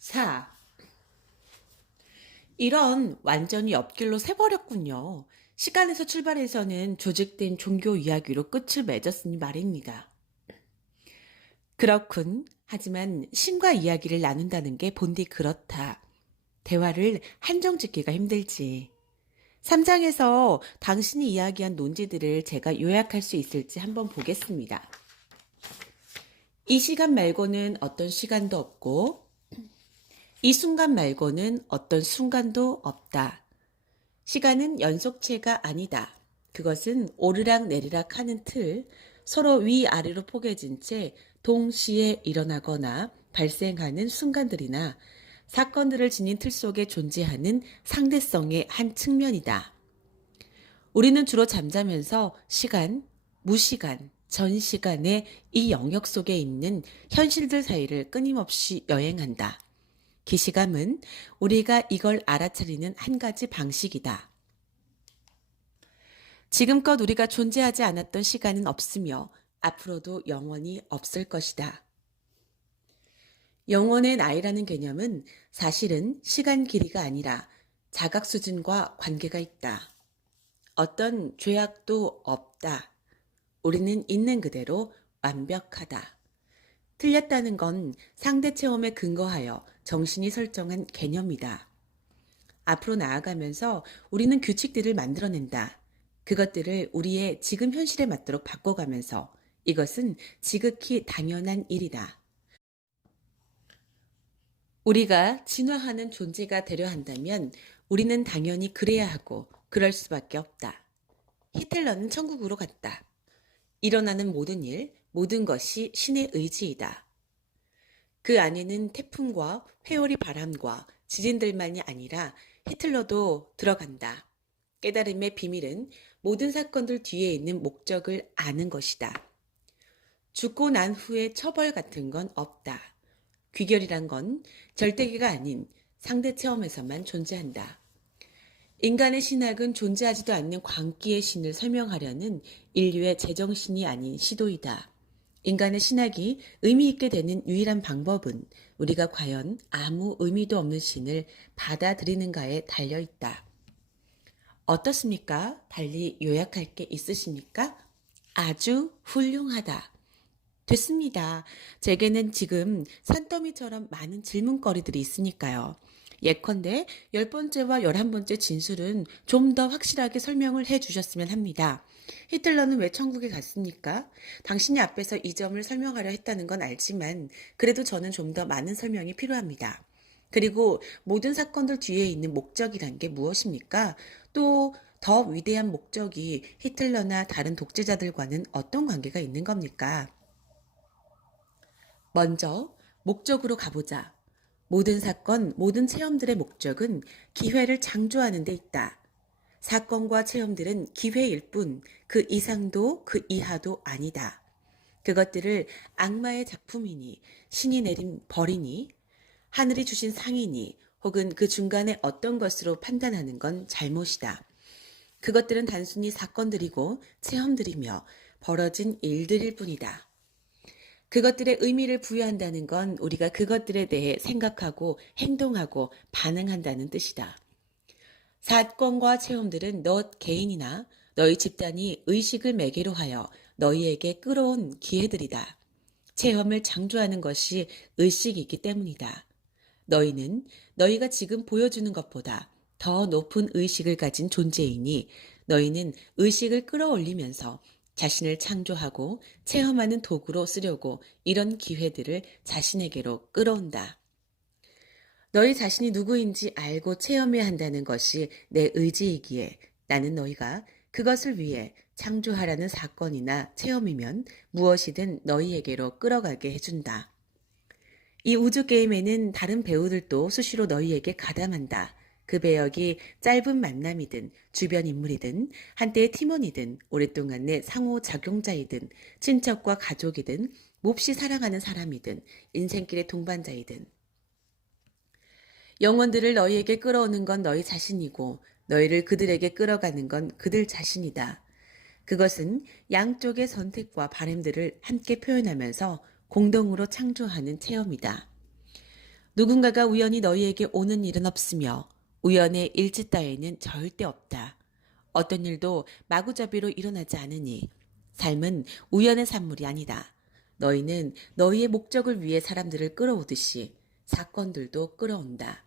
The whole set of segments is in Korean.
4. 이런 완전히 옆길로 새버렸군요. 시간에서 출발해서는 조직된 종교 이야기로 끝을 맺었으니 말입니다. 그렇군. 하지만 신과 이야기를 나눈다는 게 본디 그렇다. 대화를 한정 짓기가 힘들지. 3장에서 당신이 이야기한 논지들을 제가 요약할 수 있을지 한번 보겠습니다. 이 시간 말고는 어떤 시간도 없고, 이 순간 말고는 어떤 순간도 없다. 시간은 연속체가 아니다. 그것은 오르락 내리락 하는 틀, 서로 위아래로 포개진 채 동시에 일어나거나 발생하는 순간들이나 사건들을 지닌 틀 속에 존재하는 상대성의 한 측면이다. 우리는 주로 잠자면서 시간, 무시간, 전 시간의 이 영역 속에 있는 현실들 사이를 끊임없이 여행한다. 기시감은 우리가 이걸 알아차리는 한 가지 방식이다. 지금껏 우리가 존재하지 않았던 시간은 없으며 앞으로도 영원히 없을 것이다. 영원의 나이라는 개념은 사실은 시간 길이가 아니라 자각 수준과 관계가 있다. 어떤 죄악도 없다. 우리는 있는 그대로 완벽하다. 틀렸다는 건 상대 체험에 근거하여 정신이 설정한 개념이다. 앞으로 나아가면서 우리는 규칙들을 만들어낸다. 그것들을 우리의 지금 현실에 맞도록 바꿔가면서 이것은 지극히 당연한 일이다. 우리가 진화하는 존재가 되려 한다면 우리는 당연히 그래야 하고 그럴 수밖에 없다. 히틀러는 천국으로 갔다. 일어나는 모든 일, 모든 것이 신의 의지이다. 그 안에는 태풍과 회오리 바람과 지진들만이 아니라 히틀러도 들어간다. 깨달음의 비밀은 모든 사건들 뒤에 있는 목적을 아는 것이다. 죽고 난 후에 처벌 같은 건 없다. 귀결이란 건 절대계가 아닌 상대 체험에서만 존재한다. 인간의 신학은 존재하지도 않는 광기의 신을 설명하려는 인류의 제정신이 아닌 시도이다. 인간의 신학이 의미 있게 되는 유일한 방법은 우리가 과연 아무 의미도 없는 신을 받아들이는가에 달려 있다. 어떻습니까? 달리 요약할 게 있으십니까? 아주 훌륭하다. 됐습니다. 제게는 지금 산더미처럼 많은 질문거리들이 있으니까요. 예컨대 열 번째와 열한 번째 진술은 좀 더 확실하게 설명을 해 주셨으면 합니다. 히틀러는 왜 천국에 갔습니까? 당신이 앞에서 이 점을 설명하려 했다는 건 알지만 그래도 저는 좀 더 많은 설명이 필요합니다. 그리고 모든 사건들 뒤에 있는 목적이란 게 무엇입니까? 또 더 위대한 목적이 히틀러나 다른 독재자들과는 어떤 관계가 있는 겁니까? 먼저 목적으로 가보자. 모든 사건, 모든 체험들의 목적은 기회를 창조하는 데 있다. 사건과 체험들은 기회일 뿐 그 이상도 그 이하도 아니다. 그것들을 악마의 작품이니 신이 내린 벌이니 하늘이 주신 상이니 혹은 그 중간에 어떤 것으로 판단하는 건 잘못이다. 그것들은 단순히 사건들이고 체험들이며 벌어진 일들일 뿐이다. 그것들의 의미를 부여한다는 건 우리가 그것들에 대해 생각하고 행동하고 반응한다는 뜻이다. 사건과 체험들은 너 개인이나 너희 집단이 의식을 매개로 하여 너희에게 끌어온 기회들이다. 체험을 창조하는 것이 의식이기 때문이다. 너희는 너희가 지금 보여주는 것보다 더 높은 의식을 가진 존재이니 너희는 의식을 끌어올리면서 자신을 창조하고 체험하는 도구로 쓰려고 이런 기회들을 자신에게로 끌어온다. 너희 자신이 누구인지 알고 체험해야 한다는 것이 내 의지이기에 나는 너희가 그것을 위해 창조하라는 사건이나 체험이면 무엇이든 너희에게로 끌어가게 해준다. 이 우주 게임에는 다른 배우들도 수시로 너희에게 가담한다. 그 배역이 짧은 만남이든 주변 인물이든 한때의 팀원이든 오랫동안의 상호작용자이든 친척과 가족이든 몹시 사랑하는 사람이든 인생길의 동반자이든 영혼들을 너희에게 끌어오는 건 너희 자신이고 너희를 그들에게 끌어가는 건 그들 자신이다. 그것은 양쪽의 선택과 바램들을 함께 표현하면서 공동으로 창조하는 체험이다. 누군가가 우연히 너희에게 오는 일은 없으며 우연의 일치 따위는 절대 없다. 어떤 일도 마구잡이로 일어나지 않으니 삶은 우연의 산물이 아니다. 너희는 너희의 목적을 위해 사람들을 끌어오듯이 사건들도 끌어온다.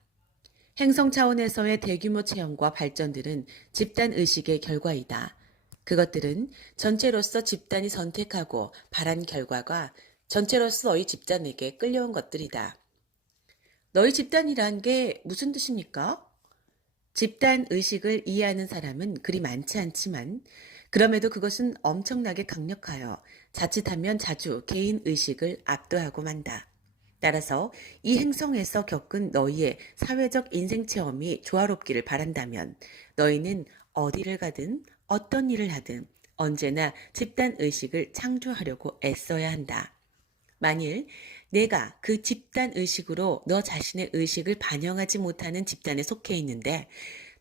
행성 차원에서의 대규모 체험과 발전들은 집단 의식의 결과이다. 그것들은 전체로서 집단이 선택하고 바란 결과가 전체로서 너희 집단에게 끌려온 것들이다. 너희 집단이란 게 무슨 뜻입니까? 집단 의식을 이해하는 사람은 그리 많지 않지만 그럼에도 그것은 엄청나게 강력하여 자칫하면 자주 개인 의식을 압도하고 만다. 따라서 이 행성에서 겪은 너희의 사회적 인생 체험이 조화롭기를 바란다면 너희는 어디를 가든 어떤 일을 하든 언제나 집단 의식을 창조하려고 애써야 한다. 만일 내가 그 집단 의식으로 너 자신의 의식을 반영하지 못하는 집단에 속해 있는데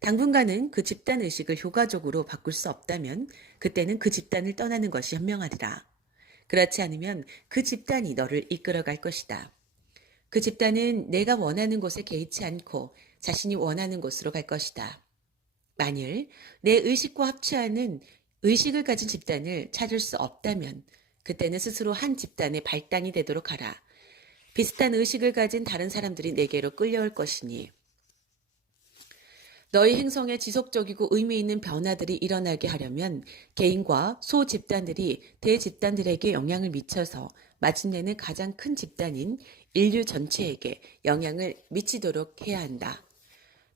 당분간은 그 집단 의식을 효과적으로 바꿀 수 없다면 그때는 그 집단을 떠나는 것이 현명하리라. 그렇지 않으면 그 집단이 너를 이끌어갈 것이다. 그 집단은 내가 원하는 곳에 개의치 않고 자신이 원하는 곳으로 갈 것이다. 만일 내 의식과 합치하는 의식을 가진 집단을 찾을 수 없다면 그때는 스스로 한 집단의 발단이 되도록 하라. 비슷한 의식을 가진 다른 사람들이 내게로 끌려올 것이니 너희 행성에 지속적이고 의미 있는 변화들이 일어나게 하려면 개인과 소 집단들이 대 집단들에게 영향을 미쳐서 마침내는 가장 큰 집단인 인류 전체에게 영향을 미치도록 해야 한다.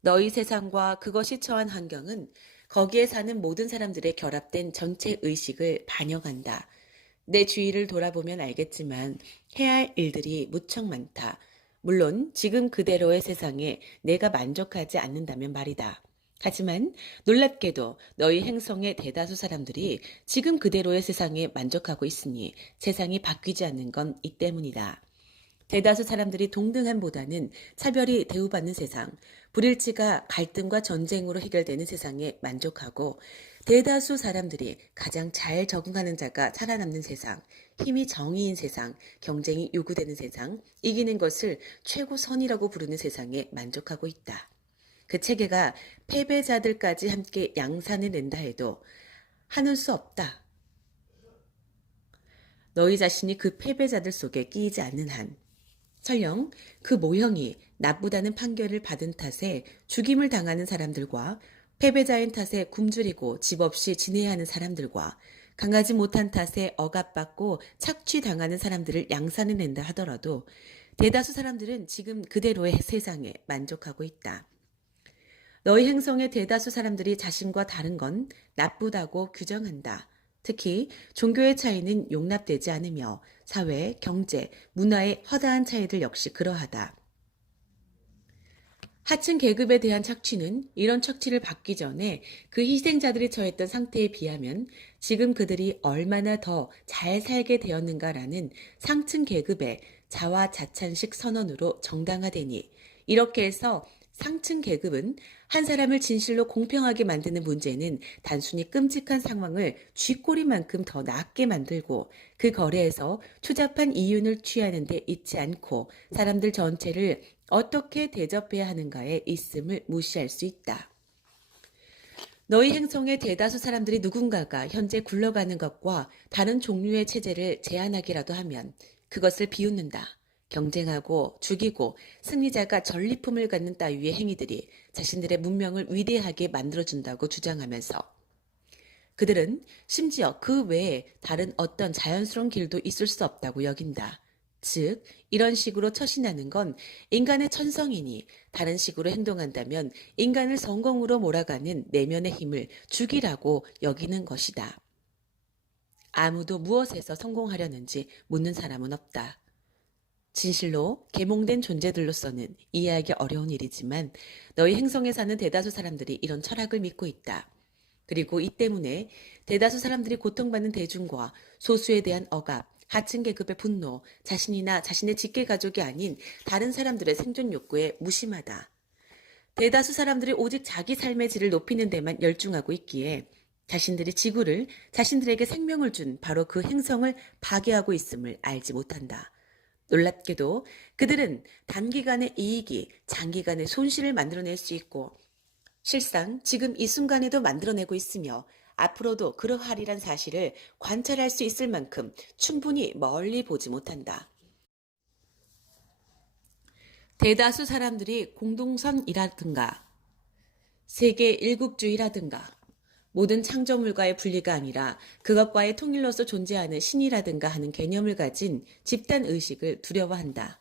너희 세상과 그것이 처한 환경은 거기에 사는 모든 사람들의 결합된 전체 의식을 반영한다. 내 주위를 돌아보면 알겠지만 해야 할 일들이 무척 많다. 물론 지금 그대로의 세상에 내가 만족하지 않는다면 말이다. 하지만 놀랍게도 너희 행성의 대다수 사람들이 지금 그대로의 세상에 만족하고 있으니 세상이 바뀌지 않는 건 이 때문이다. 대다수 사람들이 동등함보다는 차별이 대우받는 세상, 불일치가 갈등과 전쟁으로 해결되는 세상에 만족하고 대다수 사람들이 가장 잘 적응하는 자가 살아남는 세상, 힘이 정의인 세상, 경쟁이 요구되는 세상, 이기는 것을 최고선이라고 부르는 세상에 만족하고 있다. 그 체계가 패배자들까지 함께 양산을 낸다 해도 하는 수 없다. 너희 자신이 그 패배자들 속에 끼이지 않는 한, 설령 그 모형이 나쁘다는 판결을 받은 탓에 죽임을 당하는 사람들과 패배자인 탓에 굶주리고 집 없이 지내야 하는 사람들과 강하지 못한 탓에 억압받고 착취당하는 사람들을 양산해 낸다 하더라도 대다수 사람들은 지금 그대로의 세상에 만족하고 있다. 너희 행성의 대다수 사람들이 자신과 다른 건 나쁘다고 규정한다. 특히 종교의 차이는 용납되지 않으며 사회, 경제, 문화의 허다한 차이들 역시 그러하다. 하층 계급에 대한 착취는 이런 착취를 받기 전에 그 희생자들이 처했던 상태에 비하면 지금 그들이 얼마나 더 잘 살게 되었는가라는 상층 계급의 자화 자찬식 선언으로 정당화되니 이렇게 해서 상층 계급은 한 사람을 진실로 공평하게 만드는 문제는 단순히 끔찍한 상황을 쥐꼬리만큼 더 낫게 만들고 그 거래에서 추잡한 이윤을 취하는 데 있지 않고 사람들 전체를 어떻게 대접해야 하는가에 있음을 무시할 수 있다. 너희 행성의 대다수 사람들이 누군가가 현재 굴러가는 것과 다른 종류의 체제를 제안하기라도 하면 그것을 비웃는다. 경쟁하고 죽이고 승리자가 전리품을 갖는 따위의 행위들이 자신들의 문명을 위대하게 만들어준다고 주장하면서 그들은 심지어 그 외에 다른 어떤 자연스러운 길도 있을 수 없다고 여긴다. 즉, 이런 식으로 처신하는 건 인간의 천성이니 다른 식으로 행동한다면 인간을 성공으로 몰아가는 내면의 힘을 죽이라고 여기는 것이다. 아무도 무엇에서 성공하려는지 묻는 사람은 없다. 진실로 계몽된 존재들로서는 이해하기 어려운 일이지만 너희 행성에 사는 대다수 사람들이 이런 철학을 믿고 있다. 그리고 이 때문에 대다수 사람들이 고통받는 대중과 소수에 대한 억압, 하층 계급의 분노, 자신이나 자신의 직계 가족이 아닌 다른 사람들의 생존 욕구에 무심하다. 대다수 사람들이 오직 자기 삶의 질을 높이는 데만 열중하고 있기에 자신들이 지구를 자신들에게 생명을 준 바로 그 행성을 파괴하고 있음을 알지 못한다. 놀랍게도 그들은 단기간의 이익이 장기간의 손실을 만들어낼 수 있고 실상 지금 이 순간에도 만들어내고 있으며 앞으로도 그러하리란 사실을 관찰할 수 있을 만큼 충분히 멀리 보지 못한다. 대다수 사람들이 공동선이라든가 세계 일국주의라든가 모든 창조물과의 분리가 아니라 그것과의 통일로서 존재하는 신이라든가 하는 개념을 가진 집단 의식을 두려워한다.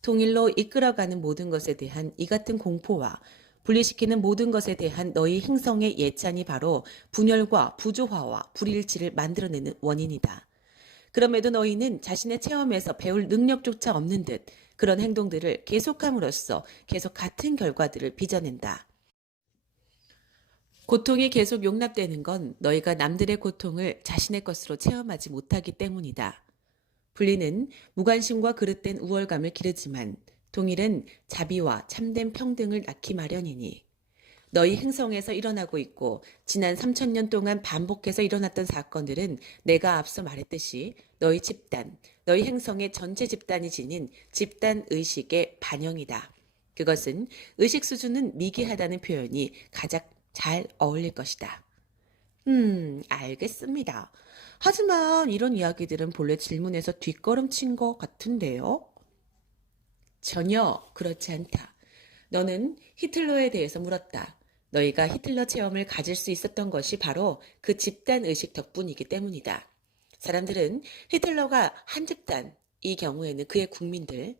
통일로 이끌어가는 모든 것에 대한 이 같은 공포와 분리시키는 모든 것에 대한 너희 행성의 예찬이 바로 분열과 부조화와 불일치를 만들어내는 원인이다. 그럼에도 너희는 자신의 체험에서 배울 능력조차 없는 듯 그런 행동들을 계속함으로써 계속 같은 결과들을 빚어낸다. 고통이 계속 용납되는 건 너희가 남들의 고통을 자신의 것으로 체험하지 못하기 때문이다. 분리는 무관심과 그릇된 우월감을 기르지만 동일은 자비와 참된 평등을 낳기 마련이니 너희 행성에서 일어나고 있고 지난 3천년 동안 반복해서 일어났던 사건들은 내가 앞서 말했듯이 너희 집단, 너희 행성의 전체 집단이 지닌 집단 의식의 반영이다. 그것은 의식 수준은 미개하다는 표현이 가장 잘 어울릴 것이다. 음, 알겠습니다. 하지만 이런 이야기들은 본래 질문에서 뒷걸음친 것 같은데요? 전혀 그렇지 않다. 너는 히틀러에 대해서 물었다. 너희가 히틀러 체험을 가질 수 있었던 것이 바로 그 집단 의식 덕분이기 때문이다. 사람들은 히틀러가 한 집단, 이 경우에는 그의 국민들,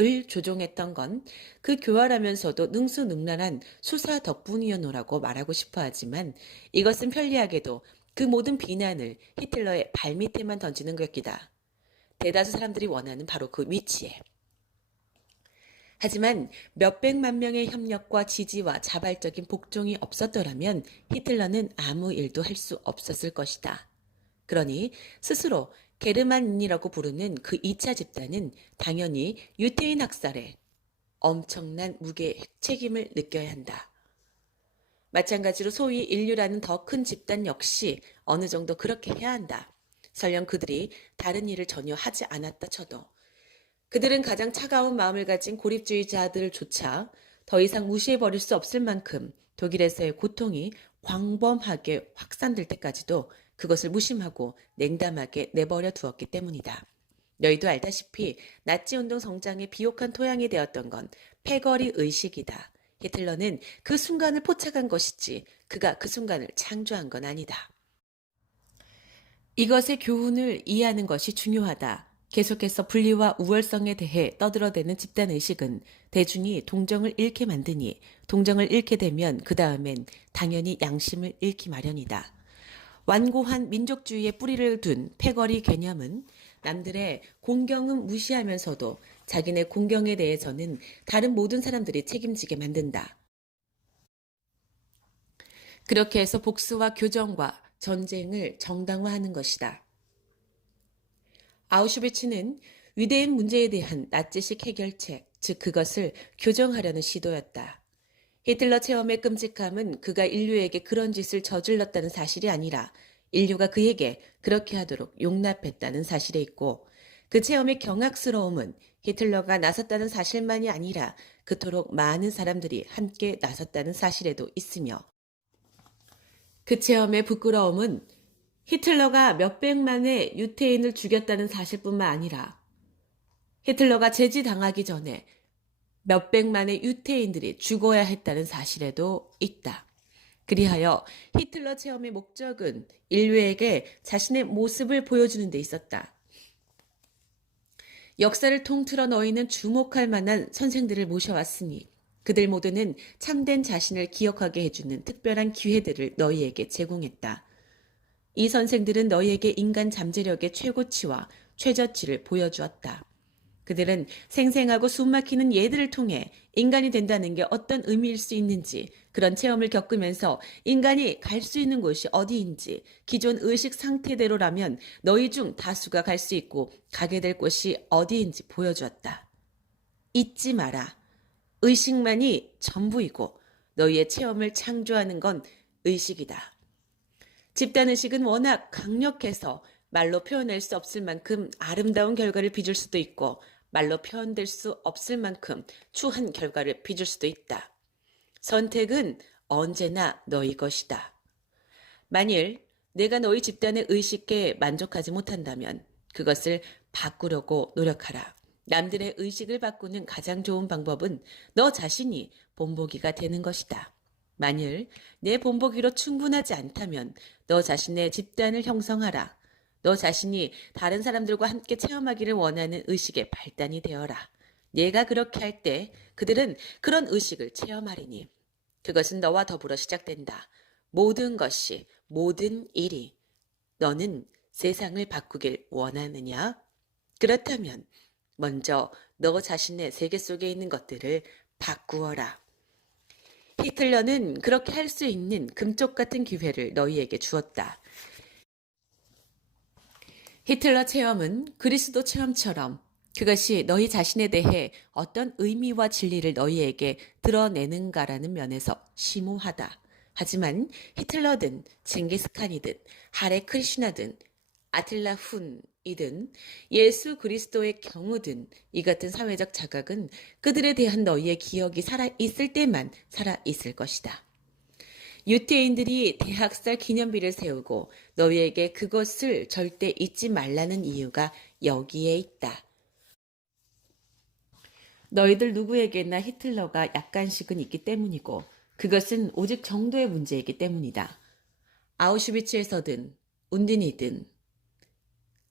을 조종했던 건 그 교활하면서도 능수능란한 수사 덕분이었노라고 말하고 싶어 하지만 이것은 편리하게도 그 모든 비난을 히틀러의 발밑에만 던지는 것이다. 대다수 사람들이 원하는 바로 그 위치에. 하지만 몇백만 명의 협력과 지지와 자발적인 복종이 없었더라면 히틀러는 아무 일도 할 수 없었을 것이다. 그러니 스스로 게르만인이라고 부르는 그 2차 집단은 당연히 유태인 학살에 엄청난 무게 책임을 느껴야 한다. 마찬가지로 소위 인류라는 더 큰 집단 역시 어느 정도 그렇게 해야 한다. 설령 그들이 다른 일을 전혀 하지 않았다 쳐도. 그들은 가장 차가운 마음을 가진 고립주의자들조차 더 이상 무시해버릴 수 없을 만큼 독일에서의 고통이 광범하게 확산될 때까지도 그것을 무심하고 냉담하게 내버려 두었기 때문이다. 너희도 알다시피 나치 운동 성장의 비옥한 토양이 되었던 건 패거리 의식이다. 히틀러는 그 순간을 포착한 것이지 그가 그 순간을 창조한 건 아니다. 이것의 교훈을 이해하는 것이 중요하다. 계속해서 분리와 우월성에 대해 떠들어대는 집단의식은 대중이 동정을 잃게 만드니 동정을 잃게 되면 그 다음엔 당연히 양심을 잃기 마련이다. 완고한 민족주의의 뿌리를 둔 패거리 개념은 남들의 공경은 무시하면서도 자기네 공경에 대해서는 다른 모든 사람들이 책임지게 만든다. 그렇게 해서 복수와 교정과 전쟁을 정당화하는 것이다. 아우슈비츠는 위대한 문제에 대한 나치식 해결책, 즉 그것을 교정하려는 시도였다. 히틀러 체험의 끔찍함은 그가 인류에게 그런 짓을 저질렀다는 사실이 아니라 인류가 그에게 그렇게 하도록 용납했다는 사실에 있고 그 체험의 경악스러움은 히틀러가 나섰다는 사실만이 아니라 그토록 많은 사람들이 함께 나섰다는 사실에도 있으며 그 체험의 부끄러움은 히틀러가 몇백만의 유태인을 죽였다는 사실뿐만 아니라 히틀러가 제지당하기 전에 몇백만의 유태인들이 죽어야 했다는 사실에도 있다. 그리하여 히틀러 체험의 목적은 인류에게 자신의 모습을 보여주는 데 있었다. 역사를 통틀어 너희는 주목할 만한 선생들을 모셔왔으니 그들 모두는 참된 자신을 기억하게 해주는 특별한 기회들을 너희에게 제공했다. 이 선생들은 너희에게 인간 잠재력의 최고치와 최저치를 보여주었다. 그들은 생생하고 숨막히는 예들을 통해 인간이 된다는 게 어떤 의미일 수 있는지 그런 체험을 겪으면서 인간이 갈 수 있는 곳이 어디인지 기존 의식 상태대로라면 너희 중 다수가 갈 수 있고 가게 될 곳이 어디인지 보여주었다. 잊지 마라. 의식만이 전부이고 너희의 체험을 창조하는 건 의식이다. 집단의식은 워낙 강력해서 말로 표현할 수 없을 만큼 아름다운 결과를 빚을 수도 있고 말로 표현될 수 없을 만큼 추한 결과를 빚을 수도 있다. 선택은 언제나 너희 것이다. 만일 내가 너희 집단의 의식에 만족하지 못한다면 그것을 바꾸려고 노력하라. 남들의 의식을 바꾸는 가장 좋은 방법은 너 자신이 본보기가 되는 것이다. 만일 내 본보기로 충분하지 않다면 너 자신의 집단을 형성하라. 너 자신이 다른 사람들과 함께 체험하기를 원하는 의식의 발단이 되어라. 내가 그렇게 할 때 그들은 그런 의식을 체험하리니 그것은 너와 더불어 시작된다. 모든 것이, 모든 일이 너는 세상을 바꾸길 원하느냐? 그렇다면 먼저 너 자신의 세계 속에 있는 것들을 바꾸어라. 히틀러는 그렇게 할 수 있는 금쪽 같은 기회를 너희에게 주었다. 히틀러 체험은 그리스도 체험처럼 그것이 너희 자신에 대해 어떤 의미와 진리를 너희에게 드러내는가라는 면에서 심오하다. 하지만 히틀러든 징기스칸이든 하레 크리슈나든 아틸라 훈 이든 예수 그리스도의 경우든 이 같은 사회적 자각은 그들에 대한 너희의 기억이 살아있을 때만 살아있을 것이다. 유태인들이 대학살 기념비를 세우고 너희에게 그것을 절대 잊지 말라는 이유가 여기에 있다. 너희들 누구에게나 히틀러가 약간씩은 있기 때문이고 그것은 오직 정도의 문제이기 때문이다. 아우슈비츠에서든 운딘이든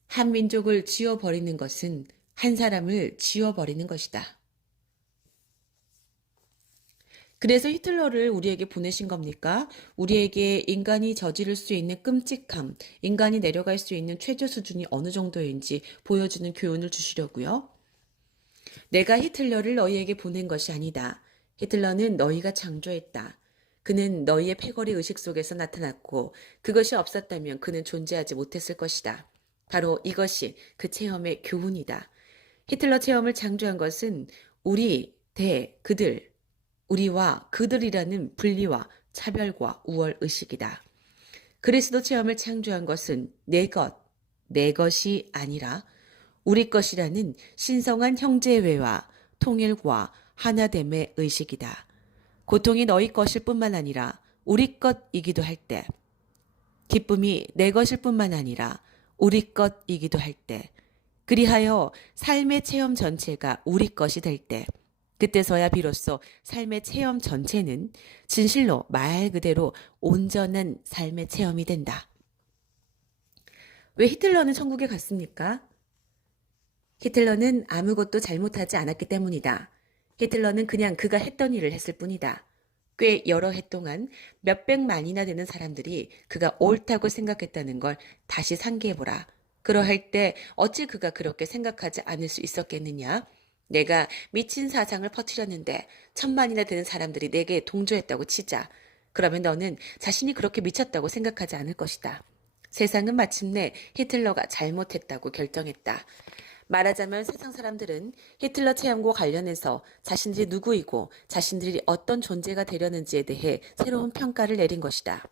한 민족을 지워버리는 것은 한 사람을 지워버리는 것이다. 그래서 히틀러를 우리에게 보내신 겁니까? 우리에게 인간이 저지를 수 있는 끔찍함, 인간이 내려갈 수 있는 최저 수준이 어느 정도인지 보여주는 교훈을 주시려고요. 내가 히틀러를 너희에게 보낸 것이 아니다. 히틀러는 너희가 창조했다. 그는 너희의 패거리 의식 속에서 나타났고 그것이 없었다면 그는 존재하지 못했을 것이다. 바로 이것이 그 체험의 교훈이다. 히틀러 체험을 창조한 것은 우리 대 그들, 우리와 그들이라는 분리와 차별과 우월 의식이다. 그리스도 체험을 창조한 것은 내 것, 내 것이 아니라 우리 것이라는 신성한 형제회와 통일과 하나됨의 의식이다. 고통이 너희 것일 뿐만 아니라 우리 것이기도 할 때, 기쁨이 내 것일 뿐만 아니라 우리 것이기도 할 때, 그리하여 삶의 체험 전체가 우리 것이 될 때, 그때서야 비로소 삶의 체험 전체는 진실로 말 그대로 온전한 삶의 체험이 된다. 왜 히틀러는 천국에 갔습니까? 히틀러는 아무것도 잘못하지 않았기 때문이다. 히틀러는 그냥 그가 했던 일을 했을 뿐이다. 꽤 여러 해 동안 몇백만이나 되는 사람들이 그가 옳다고 생각했다는 걸 다시 상기해보라. 그러할 때 어찌 그가 그렇게 생각하지 않을 수 있었겠느냐? 내가 미친 사상을 퍼뜨렸는데 천만이나 되는 사람들이 내게 동조했다고 치자. 그러면 너는 자신이 그렇게 미쳤다고 생각하지 않을 것이다. 세상은 마침내 히틀러가 잘못했다고 결정했다. 말하자면 세상 사람들은 히틀러 체험과 관련해서 자신들이 누구이고 자신들이 어떤 존재가 되려는지에 대해 새로운 평가를 내린 것이다.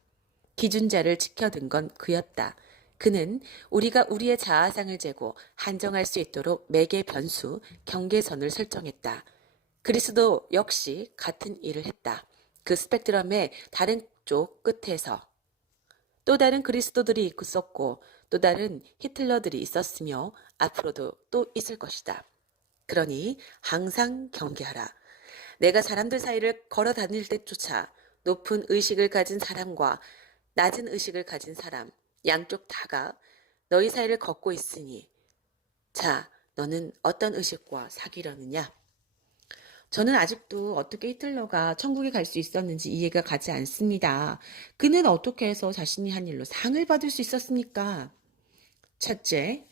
기준자를 지켜든 건 그였다. 그는 우리가 우리의 자아상을 재고 한정할 수 있도록 매개 변수, 경계선을 설정했다. 그리스도 역시 같은 일을 했다. 그 스펙트럼의 다른 쪽 끝에서 또 다른 그리스도들이 있었고 또 다른 히틀러들이 있었으며 앞으로도 또 있을 것이다. 그러니 항상 경계하라. 내가 사람들 사이를 걸어 다닐 때조차 높은 의식을 가진 사람과 낮은 의식을 가진 사람, 양쪽 다가 너희 사이를 걷고 있으니 자, 너는 어떤 의식과 사귀려느냐? 저는 아직도 어떻게 히틀러가 천국에 갈 수 있었는지 이해가 가지 않습니다. 그는 어떻게 해서 자신이 한 일로 상을 받을 수 있었습니까? 첫째,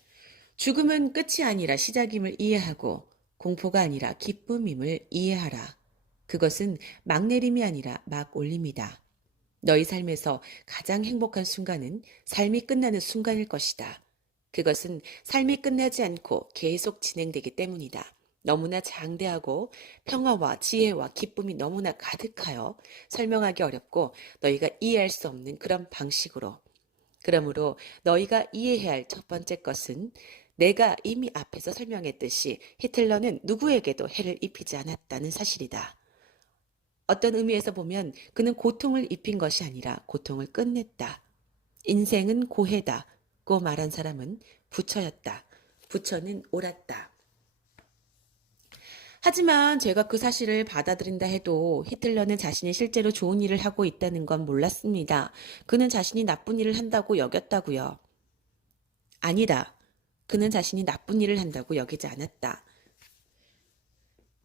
죽음은 끝이 아니라 시작임을 이해하고 공포가 아니라 기쁨임을 이해하라. 그것은 막 내림이 아니라 막 올림이다. 너희 삶에서 가장 행복한 순간은 삶이 끝나는 순간일 것이다. 그것은 삶이 끝나지 않고 계속 진행되기 때문이다. 너무나 장대하고 평화와 지혜와 기쁨이 너무나 가득하여 설명하기 어렵고 너희가 이해할 수 없는 그런 방식으로 그러므로 너희가 이해해야 할 첫 번째 것은 내가 이미 앞에서 설명했듯이 히틀러는 누구에게도 해를 입히지 않았다는 사실이다. 어떤 의미에서 보면 그는 고통을 입힌 것이 아니라 고통을 끝냈다. 인생은 고해다. 고 말한 사람은 부처였다. 부처는 옳았다. 하지만 제가 그 사실을 받아들인다 해도 히틀러는 자신이 실제로 좋은 일을 하고 있다는 건 몰랐습니다. 그는 자신이 나쁜 일을 한다고 여겼다고요. 아니다. 그는 자신이 나쁜 일을 한다고 여기지 않았다.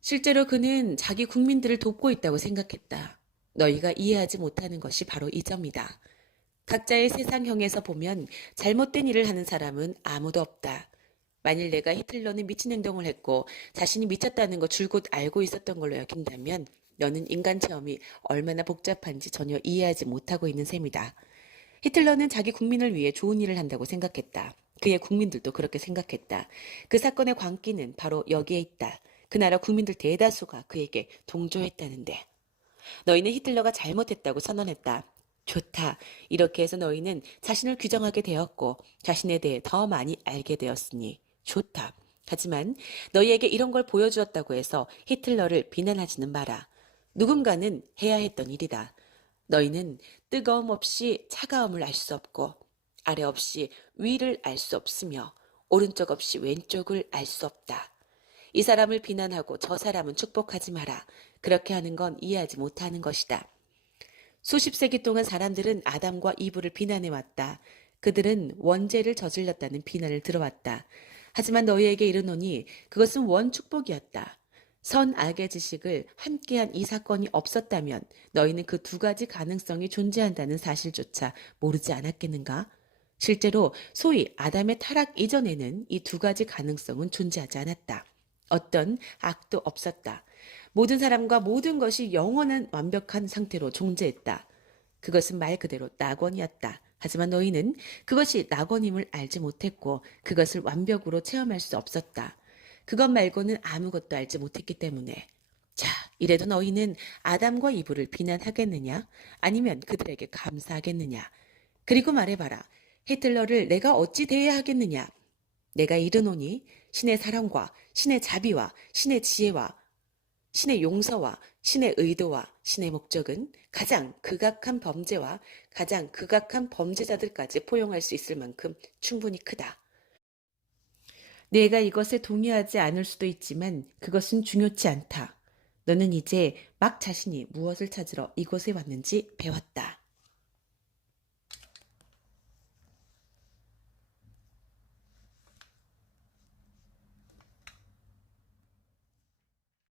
실제로 그는 자기 국민들을 돕고 있다고 생각했다. 너희가 이해하지 못하는 것이 바로 이 점이다. 각자의 세상형에서 보면 잘못된 일을 하는 사람은 아무도 없다. 만일 내가 히틀러는 미친 행동을 했고 자신이 미쳤다는 거 줄곧 알고 있었던 걸로 여긴다면 너는 인간 체험이 얼마나 복잡한지 전혀 이해하지 못하고 있는 셈이다. 히틀러는 자기 국민을 위해 좋은 일을 한다고 생각했다. 그의 국민들도 그렇게 생각했다. 그 사건의 광기는 바로 여기에 있다. 그 나라 국민들 대다수가 그에게 동조했다는데. 너희는 히틀러가 잘못했다고 선언했다. 좋다. 이렇게 해서 너희는 자신을 규정하게 되었고 자신에 대해 더 많이 알게 되었으니 좋다. 하지만 너희에게 이런 걸 보여주었다고 해서 히틀러를 비난하지는 마라. 누군가는 해야 했던 일이다. 너희는 뜨거움 없이 차가움을 알 수 없고 아래 없이 위를 알 수 없으며 오른쪽 없이 왼쪽을 알 수 없다. 이 사람을 비난하고 저 사람은 축복하지 마라. 그렇게 하는 건 이해하지 못하는 것이다. 수십 세기 동안 사람들은 아담과 이브를 비난해 왔다. 그들은 원죄를 저질렀다는 비난을 들어왔다. 하지만 너희에게 이르노니 그것은 원 축복이었다. 선 악의 지식을 함께한 이 사건이 없었다면 너희는 그 두 가지 가능성이 존재한다는 사실조차 모르지 않았겠는가? 실제로 소위 아담의 타락 이전에는 이 두 가지 가능성은 존재하지 않았다. 어떤 악도 없었다. 모든 사람과 모든 것이 영원한 완벽한 상태로 존재했다. 그것은 말 그대로 낙원이었다. 하지만 너희는 그것이 낙원임을 알지 못했고 그것을 완벽으로 체험할 수 없었다. 그것 말고는 아무것도 알지 못했기 때문에. 자, 이래도 너희는 아담과 이브를 비난하겠느냐? 아니면 그들에게 감사하겠느냐? 그리고 말해봐라. 히틀러를 내가 어찌 대해야 하겠느냐? 내가 이르노니 신의 사랑과 신의 자비와 신의 지혜와 신의 용서와 신의 의도와 신의 목적은 가장 극악한 범죄와 가장 극악한 범죄자들까지 포용할 수 있을 만큼 충분히 크다. 내가 이것에 동의하지 않을 수도 있지만 그것은 중요치 않다. 너는 이제 막 자신이 무엇을 찾으러 이곳에 왔는지 배웠다.